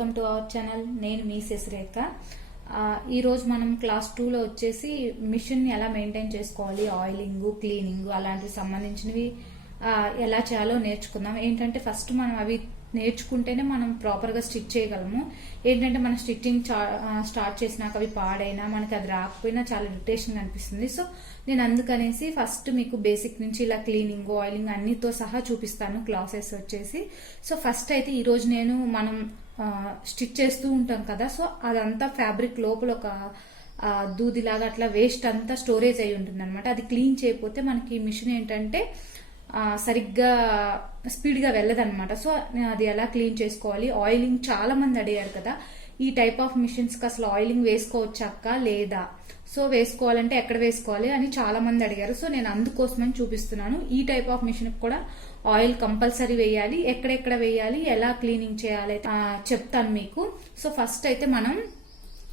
Welcome to our channel. నేను మీ ససిరేఖ. ఈరోజు మనం క్లాస్ 2లో వచ్చేసి మిషన్ ఎలా మెయింటైన్ చేసుకోవాలి, ఆయిలింగ్, క్లీనింగ్ అలాంటివి సంబంధించినవి ఎలా చేయాలో నేర్చుకుందాం. ఏంటంటే ఫస్ట్ మనం అవి నేర్చుకుంటేనే మనం ప్రాపర్గా స్టిచ్ చేయగలము. ఏంటంటే మనం స్టిచ్చింగ్ స్టార్ట్ చేసినాక అవి పాడైనా మనకి అది రాకపోయినా చాలా ఇరిటేషన్ అనిపిస్తుంది. సో నేను అందుకనేసి ఫస్ట్ మీకు బేసిక్ నుంచి ఇలా క్లీనింగ్, ఆయిలింగ్ అన్నితో సహా చూపిస్తాను క్లాసెస్ వచ్చేసి. సో ఫస్ట్ అయితే ఈరోజు మనం స్టిచ్ చేస్తూ ఉంటాం కదా, సో అదంతా ఫ్యాబ్రిక్ లోపల ఒక దూదిలాగా అట్లా వేస్ట్ అంతా స్టోరేజ్ అయి ఉంటుంది అనమాట. అది క్లీన్ చేయకపోతే మనకి మిషన్ ఏంటంటే సరిగ్గా స్పీడ్గా వెళ్ళదన్నమాట. సో అది ఎలా క్లీన్ చేసుకోవాలి, ఆయిలింగ్ చాలా మంది అడిగారు కదా, ఈ టైప్ ఆఫ్ మిషన్స్కి అసలు ఆయిలింగ్ వేసుకోవచ్చాక లేదా, సో వేసుకోవాలంటే ఎక్కడ వేసుకోవాలి అని చాలా మంది అడిగారు. సో నేను అందుకోసమని చూపిస్తున్నాను. ఈ టైప్ ఆఫ్ మిషన్ కూడా ఆయిల్ కంపల్సరీ వేయాలి, ఎక్కడెక్కడ వేయాలి, ఎలా క్లీనింగ్ చేయాలి చెప్తాను మీకు. సో ఫస్ట్ అయితే మనం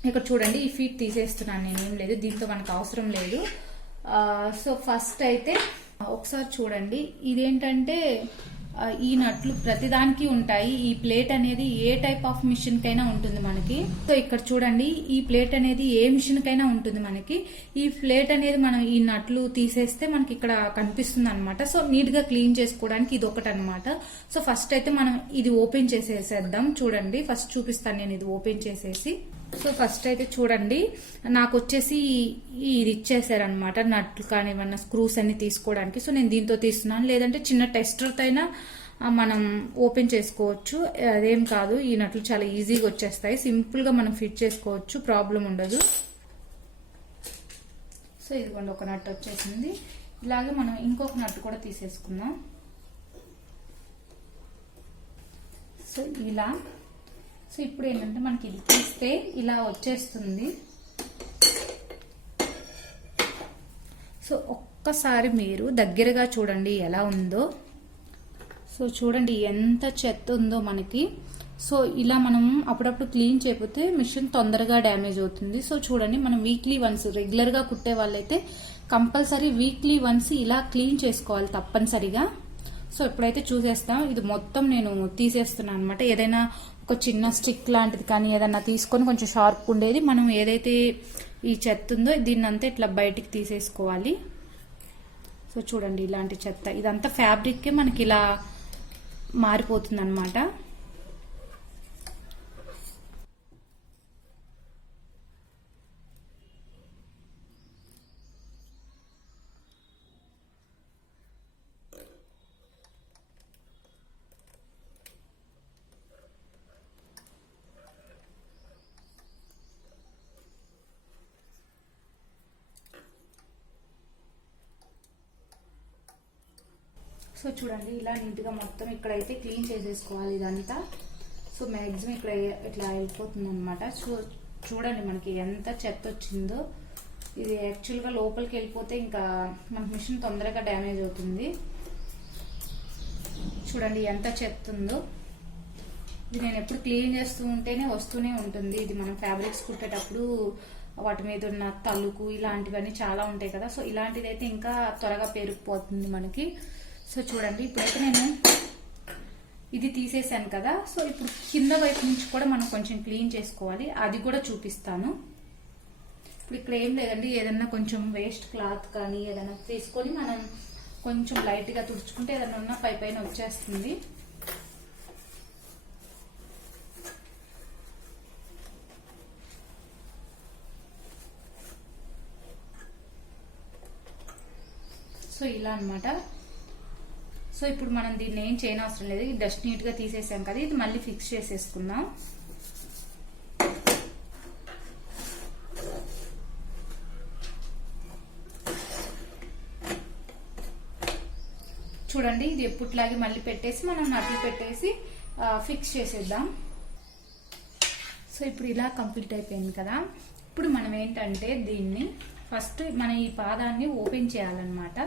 ఇక్కడ చూడండి, ఈ ఫీట్ తీసేస్తున్నాను, నేనేం లేదు, దీంతో మనకు అవసరం లేదు. సో ఫస్ట్ అయితే ఒకసారి చూడండి, ఇదేంటంటే ఈ నట్లు ప్రతిదానికి ఉంటాయి. ఈ ప్లేట్ అనేది ఏ టైప్ ఆఫ్ మిషన్ కైనా ఉంటుంది మనకి. సో ఇక్కడ చూడండి, ఈ ప్లేట్ అనేది ఏ మిషన్ కైనా ఉంటుంది మనకి. ఈ ప్లేట్ అనేది మనం ఈ నట్లు తీసేస్తే మనకి ఇక్కడ కనిపిస్తుంది అనమాట. సో నీట్ గా క్లీన్ చేసుకోవడానికి ఇది ఒకటి అనమాట. సో ఫస్ట్ అయితే మనం ఇది ఓపెన్ చేసేసేద్దాం. చూడండి, ఫస్ట్ చూపిస్తాను నేను ఇది ఓపెన్ చేసేసి. సో ఫస్ట్ అయితే చూడండి, నాకు వచ్చేసి ఇది ఇచ్చేసారనమాట, నట్లు కానీ ఏమన్నా స్క్రూస్ అన్ని తీసుకోవడానికి. సో నేను దీంతో తీస్తున్నాను, లేదంటే చిన్న టెస్టర్తో అయినా మనం ఓపెన్ చేసుకోవచ్చు, అదేం కాదు. ఈ నట్లు చాలా ఈజీగా వచ్చేస్తాయి, సింపుల్ గా మనం ఫిట్ చేసుకోవచ్చు, ప్రాబ్లం ఉండదు. సో ఇదిగోండి, ఒక నట్ వచ్చేసింది. ఇలాగే మనం ఇంకొక నట్టు కూడా తీసేసుకుందాం. సో ఇలా, సో ఇప్పుడు ఏంటంటే మనకి ఇది తీస్తే ఇలా వచ్చేస్తుంది. సో ఒక్కసారి మీరు దగ్గరగా చూడండి ఎలా ఉందో. సో చూడండి ఎంత చెత్త ఉందో మనకి. సో ఇలా మనం అప్పుడప్పుడు క్లీన్ చేయకపోతే మిషన్ తొందరగా డ్యామేజ్ అవుతుంది. సో చూడండి, మనం వీక్లీ వన్స్, రెగ్యులర్గా కుట్టే వాళ్ళైతే కంపల్సరీ వీక్లీ వన్స్ ఇలా క్లీన్ చేసుకోవాలి తప్పనిసరిగా. సో ఇప్పుడైతే చూసేస్తాం, ఇది మొత్తం నేను తీసేస్తున్నాను అనమాట. ఏదైనా ఒక చిన్న స్టిక్ లాంటిది కానీ ఏదన్నా తీసుకొని కొంచెం షార్ప్ ఉండేది, మనం ఏదైతే ఈ చెత్త ఉందో దీన్నంతా ఇట్లా బయటికి తీసేసుకోవాలి. సో చూడండి, ఇలాంటి చెత్త ఇదంతా ఫ్యాబ్రిక్కే మనకి ఇలా మారిపోతుంది అనమాట. సో చూడండి, ఇలా నీట్గా మొత్తం ఇక్కడైతే క్లీన్ చేసేసుకోవాలి ఇదంతా. సో మ్యాక్సిమం ఇక్కడ ఇట్లా అయిపోతుంది అనమాట. సో చూడండి మనకి ఎంత చెత్త వచ్చిందో. ఇది యాక్చువల్గా లోపలికి వెళ్ళిపోతే ఇంకా మన మిషన్ తొందరగా డ్యామేజ్ అవుతుంది. చూడండి ఎంత చెత్త ఉందో. ఇది నేను ఎప్పుడు క్లీన్ చేస్తూ ఉంటేనే వస్తూనే ఉంటుంది. ఇది మనం ఫ్యాబ్రిక్స్ కుట్టేటప్పుడు వాటి మీద ఉన్న తలుకు ఇలాంటివన్నీ చాలా ఉంటాయి కదా. సో ఇలాంటిది అయితే ఇంకా త్వరగా పేరుకుపోతుంది మనకి. సో చూడండి, ఇప్పుడైతే నేను ఇది తీసేసాను కదా. సో ఇప్పుడు కింద వైపు నుంచి కూడా మనం కొంచెం క్లీన్ చేసుకోవాలి, అది కూడా చూపిస్తాను. ఇప్పుడు ఇక్కడ ఏం లేదండి, ఏదన్నా కొంచెం వేస్ట్ క్లాత్ కానీ ఏదైనా తీసుకొని మనం కొంచెం లైట్గా తుడుచుకుంటే ఏదైనా ఉన్న పైన వచ్చేస్తుంది. సో ఇలా అన్నమాట. సో ఇప్పుడు మనం దీన్ని ఏం చేయనవసరం లేదు, డస్ట్ నీట్ గా తీసేసాం కదా, ఇది మళ్ళీ ఫిక్స్ చేసేసుకుందాం. చూడండి, ఇది ఎప్పుట్లాగే మళ్ళీ పెట్టేసి మనం నట్లు పెట్టేసి ఫిక్స్ చేసేద్దాం. సో ఇప్పుడు ఇలా కంప్లీట్ అయిపోయింది కదా. ఇప్పుడు మనం ఏంటంటే దీన్ని ఫస్ట్ మనం ఈ పాదాన్ని ఓపెన్ చేయాలన్నమాట.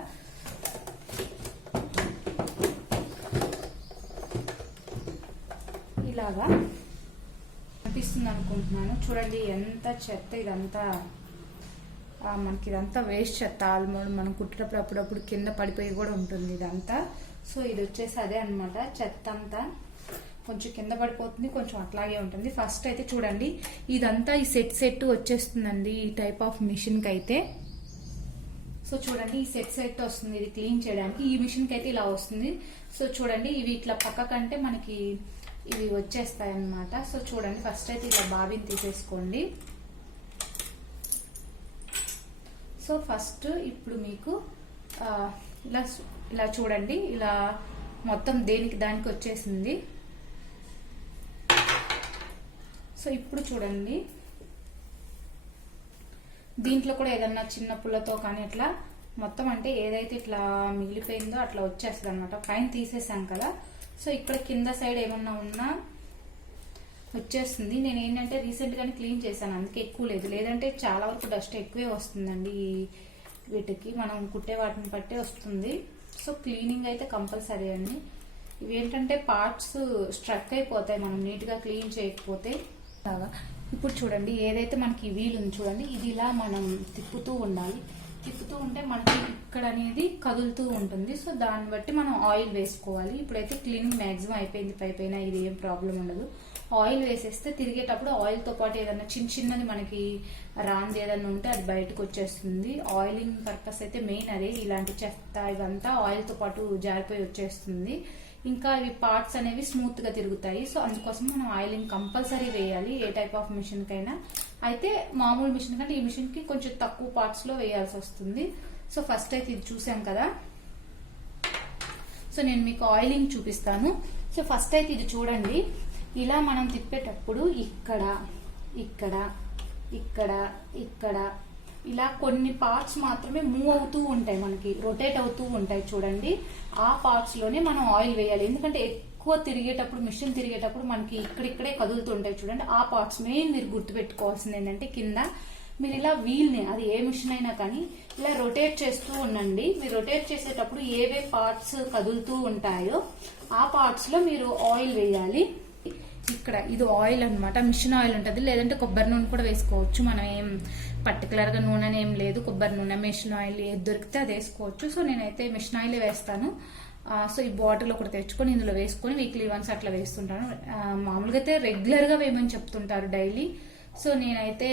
ఇలాగా అనిపిస్తుంది అనుకుంటున్నాను. చూడండి ఎంత చెత్త ఇదంతా, మనకి ఇదంతా వేస్ట్ చెత్త. ఆల్మోస్ట్ మనం కుట్టేటప్పుడు అప్పుడప్పుడు కింద పడిపోయి కూడా ఉంటుంది ఇదంతా. సో ఇది వచ్చేసి అదే అనమాట, చెత్త అంతా కొంచెం కింద పడిపోతుంది, కొంచెం అట్లాగే ఉంటుంది. ఫస్ట్ అయితే చూడండి ఇదంతా ఈ సెట్ వచ్చేస్తుందండి ఈ టైప్ ఆఫ్ మిషన్ కి అయితే. సో చూడండి ఈ సెట్ వస్తుంది ఇది క్లీన్ చేయడానికి. ఈ మిషన్ కి అయితే ఇలా వస్తుంది. సో చూడండి ఇవి ఇట్లా పక్కకంటే మనకి ఇవి వచ్చేస్తాయి అన్నమాట. సో చూడండి ఫస్ట్ అయితే ఇలా బాబిన్ తీసేసుకోండి. సో ఫస్ట్ ఇప్పుడు మీకు ఇలా చూడండి, ఇలా మొత్తం దేనికి దానికి వచ్చేసింది. సో ఇప్పుడు చూడండి దీంట్లో కూడా ఏదన్నా చిన్న పుల్లతో కానీ ఇట్లా మొత్తం అంటే ఏదైతే ఇట్లా మిగిలిపోయిందో అట్లా వచ్చేస్తుంది అనమాట. పైన తీసేసాం కదా, సో ఇక్కడ కింద సైడ్ ఏమన్నా ఉన్నా వచ్చేస్తుంది. నేను ఏంటంటే రీసెంట్ గానే క్లీన్ చేశాను, అందుకే ఎక్కువ లేదు, లేదంటే చాలా వరకు డస్ట్ ఎక్కువే వస్తుందండి వీటికి. మనం కుట్టే వాటిని బట్టే వస్తుంది. సో క్లీనింగ్ అయితే కంపల్సరీ అండి. ఇవి ఏంటంటే పార్ట్స్ స్ట్రక్ అయిపోతాయి మనం నీట్ గా క్లీన్ చేయకపోతే. ఇప్పుడు చూడండి ఏదైతే మనకి వీల్ ఉంది చూడండి, ఇది ఇలా మనం తిప్పుతూ ఉండాలి. తిప్పుతూ ఉంటే మనకి ఇక్కడ అనేది కదులుతూ ఉంటుంది. సో దాన్ని బట్టి మనం ఆయిల్ వేసుకోవాలి. ఇప్పుడైతే క్లీనింగ్ మాక్సిమం అయిపోయింది, పైపైన ఇది ఏం ప్రాబ్లం ఉండదు. ఆయిల్ వేసేస్తే తిరిగేటప్పుడు ఆయిల్ తో పాటు ఏదన్నా చిన్నది మనకి రాంది ఏదన్నా ఉంటే అది బయటకు వచ్చేస్తుంది. ఆయిలింగ్ పర్పస్ అయితే మెయిన్ అదే. ఇలాంటి చెత్త ఇవంతా ఆయిల్ తో పాటు జారిపోయి వచ్చేస్తుంది. ఇంకా ఇవి పార్ట్స్ అనేవి స్మూత్ గా తిరుగుతాయి. సో అందుకోసం మనం ఆయిలింగ్ కంపల్సరీ వేయాలి ఏ టైప్ ఆఫ్ మిషన్ కైనా. అయితే మామూలు మిషన్ కంటే ఈ మిషన్ కి కొంచెం తక్కువ పార్ట్స్ లో వేయాల్సి వస్తుంది. సో ఫస్ట్ అయితే ఇది చూసాం కదా, సో నేను మీకు ఆయిలింగ్ చూపిస్తాను. సో ఫస్ట్ అయితే ఇది చూడండి, ఇలా మనం తిప్పేటప్పుడు ఇక్కడ ఇక్కడ ఇక్కడ ఇక్కడ ఇలా కొన్ని పార్ట్స్ మాత్రమే మూవ్ అవుతూ ఉంటాయి, మనకి రొటేట్ అవుతూ ఉంటాయి చూడండి. ఆ పార్ట్స్ లోనే మనం ఆయిల్ వేయాలి. ఎందుకంటే ఎక్కువ తిరిగేటప్పుడు మిషన్ తిరిగేటప్పుడు మనకి ఇక్కడిక్కడే కదులుతూ ఉంటాయి చూడండి. ఆ పార్ట్స్ మెయిన్ మీరు గుర్తుపెట్టుకోవాల్సింది ఏంటంటే కింద మీరు ఇలా వీల్ ని, అది ఏ మిషన్ అయినా కానీ ఇలా రొటేట్ చేస్తూ ఉండండి. మీరు రొటేట్ చేసేటప్పుడు ఏవే పార్ట్స్ కదులుతూ ఉంటాయో ఆ పార్ట్స్ లో మీరు ఆయిల్ వేయాలి. ఇక్కడ ఇది ఆయిల్ అన్నమాట, మిషన్ ఆయిల్ ఉంటుంది, లేదంటే కొబ్బరి నూనె కూడా వేసుకోవచ్చు. మనం ఏం పర్టికులర్ గా నూనె ఏం లేదు, కొబ్బరి నూనె మిషన్ ఆయిల్ ఏది దొరికితే అది వేసుకోవచ్చు. సో నేనైతే మిషన్ ఆయిల్ వేస్తాను. సో ఈ బాటిల్ ఒకటి తెచ్చుకొని ఇందులో వేసుకొని వీక్లీ వన్స్ అట్లా వేస్తుంటాను. మామూలుగా అయితే రెగ్యులర్ గా వేయమని చెప్తుంటారు డైలీ. సో నేనైతే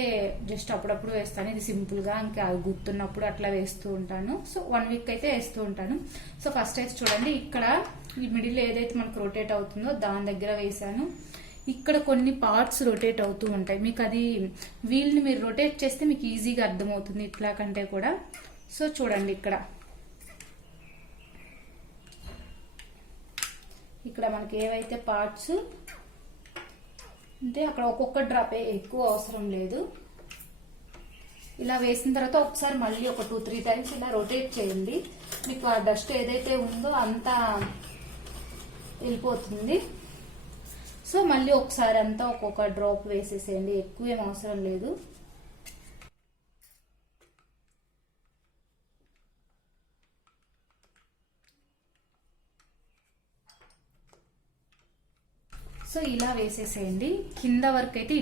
జస్ట్ అప్పుడప్పుడు వేస్తాను, ఇది సింపుల్ గా ఇంకా గుర్తున్నప్పుడు అట్లా వేస్తూ ఉంటాను. సో 1 వీక్ అయితే వేస్తూ ఉంటాను. సో ఫస్ట్ అయితే చూడండి ఇక్కడ ఈ మిడిల్ ఏదైతే మనకు రొటేట్ అవుతుందో దాని దగ్గర వేసాను. ఇక్కడ కొన్ని పార్ట్స్ రొటేట్ అవుతూ ఉంటాయి, మీకు అది వీల్ ని మీరు రొటేట్ చేస్తే మీకు ఈజీగా అర్థమవుతుంది ఇట్లా కంటే కూడా. సో చూడండి ఇక్కడ మనకి ఏవైతే పార్ట్స్ అంటే అక్కడ ఒక్కొక్క డ్రాప్ ఎక్కువ అవసరం లేదు. ఇలా వేసిన తర్వాత ఒకసారి మళ్ళీ ఒక 2-3 టైమ్స్ ఇలా రొటేట్ చేయండి. మీకు ఆ డస్ట్ ఏదైతే ఉందో అంతా వెళ్ళిపోతుంది. సో మళ్ళీ ఒకసారి అంతా ఒక్కొక్క డ్రాప్ వేసేసేయండి, ఎక్కువ ఏం అవసరం లేదు. సో ఇలా వేసేసేయండి. కింద వరకు అయితే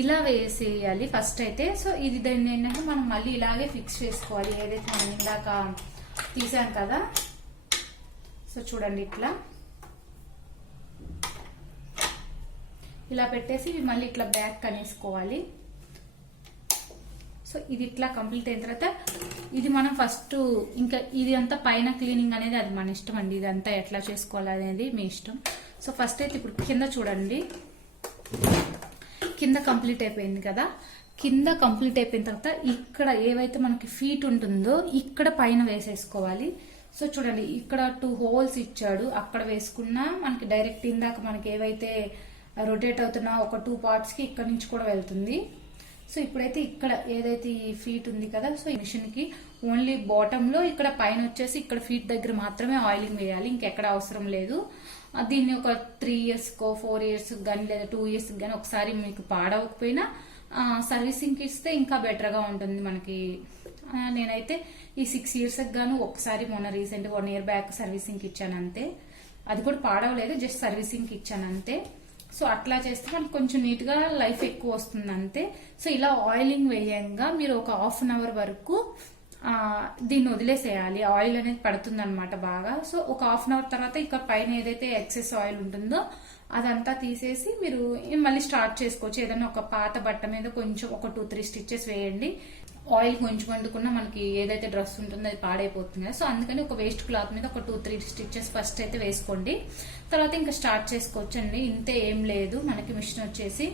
ఇలా వేసేయాలి ఫస్ట్ అయితే. సో ఇది దాన్ని ఏంటంటే మనం మళ్ళీ ఇలాగే ఫిక్స్ చేసుకోవాలి, ఏదైతే మనం ఇందాక తీసాం కదా. సో చూడండి ఇలా పెట్టేసి మళ్ళీ ఇట్లా బ్యాక్ అనేసుకోవాలి. సో ఇది ఇట్లా కంప్లీట్ అయిన తర్వాత ఇది మనం ఫస్ట్ ఇంకా ఇది అంతా పైన క్లీనింగ్ అనేది అది మన ఇష్టం అండి, ఇదంతా ఎట్లా చేసుకోవాలి అనేది మీ ఇష్టం. సో ఫస్ట్ అయితే ఇప్పుడు కింద చూడండి, కింద కంప్లీట్ అయిపోయింది కదా. కింద కంప్లీట్ అయిపోయిన తర్వాత ఇక్కడ ఏవైతే మనకి ఫీట్ ఉంటుందో ఇక్కడ పైన వేసేసుకోవాలి. సో చూడండి ఇక్కడ 2 హోల్స్ ఇచ్చాడు, అక్కడ వేసుకున్నా మనకి డైరెక్ట్ ఇందాక మనకి ఏవైతే రొటేట్ అవుతున్నా ఒక 2 పార్ట్స్ కి ఇక్కడ నుంచి కూడా వెళ్తుంది. సో ఇప్పుడైతే ఇక్కడ ఏదైతే ఈ ఫీట్ ఉంది కదా, సో ఈ మిషన్ కి ఓన్లీ బాటమ్ లో ఇక్కడ పైన వచ్చేసి ఇక్కడ ఫీట్ దగ్గర మాత్రమే ఆయిలింగ్ వేయాలి, ఇంకెక్కడ అవసరం లేదు. దీన్ని ఒక 3 years కో 4 years కానీ లేదా 2 years కానీ ఒకసారి మీకు పాడవకపోయినా సర్వీసింగ్ కి ఇస్తే ఇంకా బెటర్ గా ఉంటుంది మనకి. నేనైతే ఈ 6 years గాను ఒకసారి మొన్న రీసెంట్ 1 year బ్యాక్ సర్వీసింగ్ కి ఇచ్చాను అంతే. అది కూడా పాడవలేదు, జస్ట్ సర్వీసింగ్ కి ఇచ్చాను అంతే. సో అట్లా చేస్తే మనకు కొంచెం నీట్ గా లైఫ్ ఎక్కువ వస్తుంది అంతే. సో ఇలా ఆయిలింగ్ వేయంగా మీరు ఒక 1/2 hour వరకు దీన్ని వదిలేసేయాలి. ఆయిల్ అనేది పడుతుంది అనమాట బాగా. సో ఒక హాఫ్ అన్ అవర్ తర్వాత ఇక పైన ఏదైతే ఎక్సెస్ ఆయిల్ ఉంటుందో అదంతా తీసేసి మీరు మళ్ళీ స్టార్ట్ చేసుకోవచ్చు. ఏదైనా ఒక పాత బట్ట మీద కొంచెం ఒక 2-3 స్టిచెస్ వేయండి. ఆయిల్ కొంచెం వండుకున్నా మనకి ఏదైతే డ్రెస్ ఉంటుందో అది పాడైపోతుంది కదా. సో అందుకని ఒక వేస్ట్ క్లాత్ మీద ఒక 2-3 స్టిచెస్ ఫస్ట్ అయితే వేసుకోండి. తర్వాత ఇంకా స్టార్ట్ చేసుకోవచ్చు అండి. ఇంతే, ఏం లేదు. మనకి మిషన్ వచ్చేసి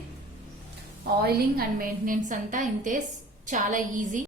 ఆయిలింగ్ అండ్ మెయింటెనెన్స్ అంతా ఇంతే, చాలా ఈజీ.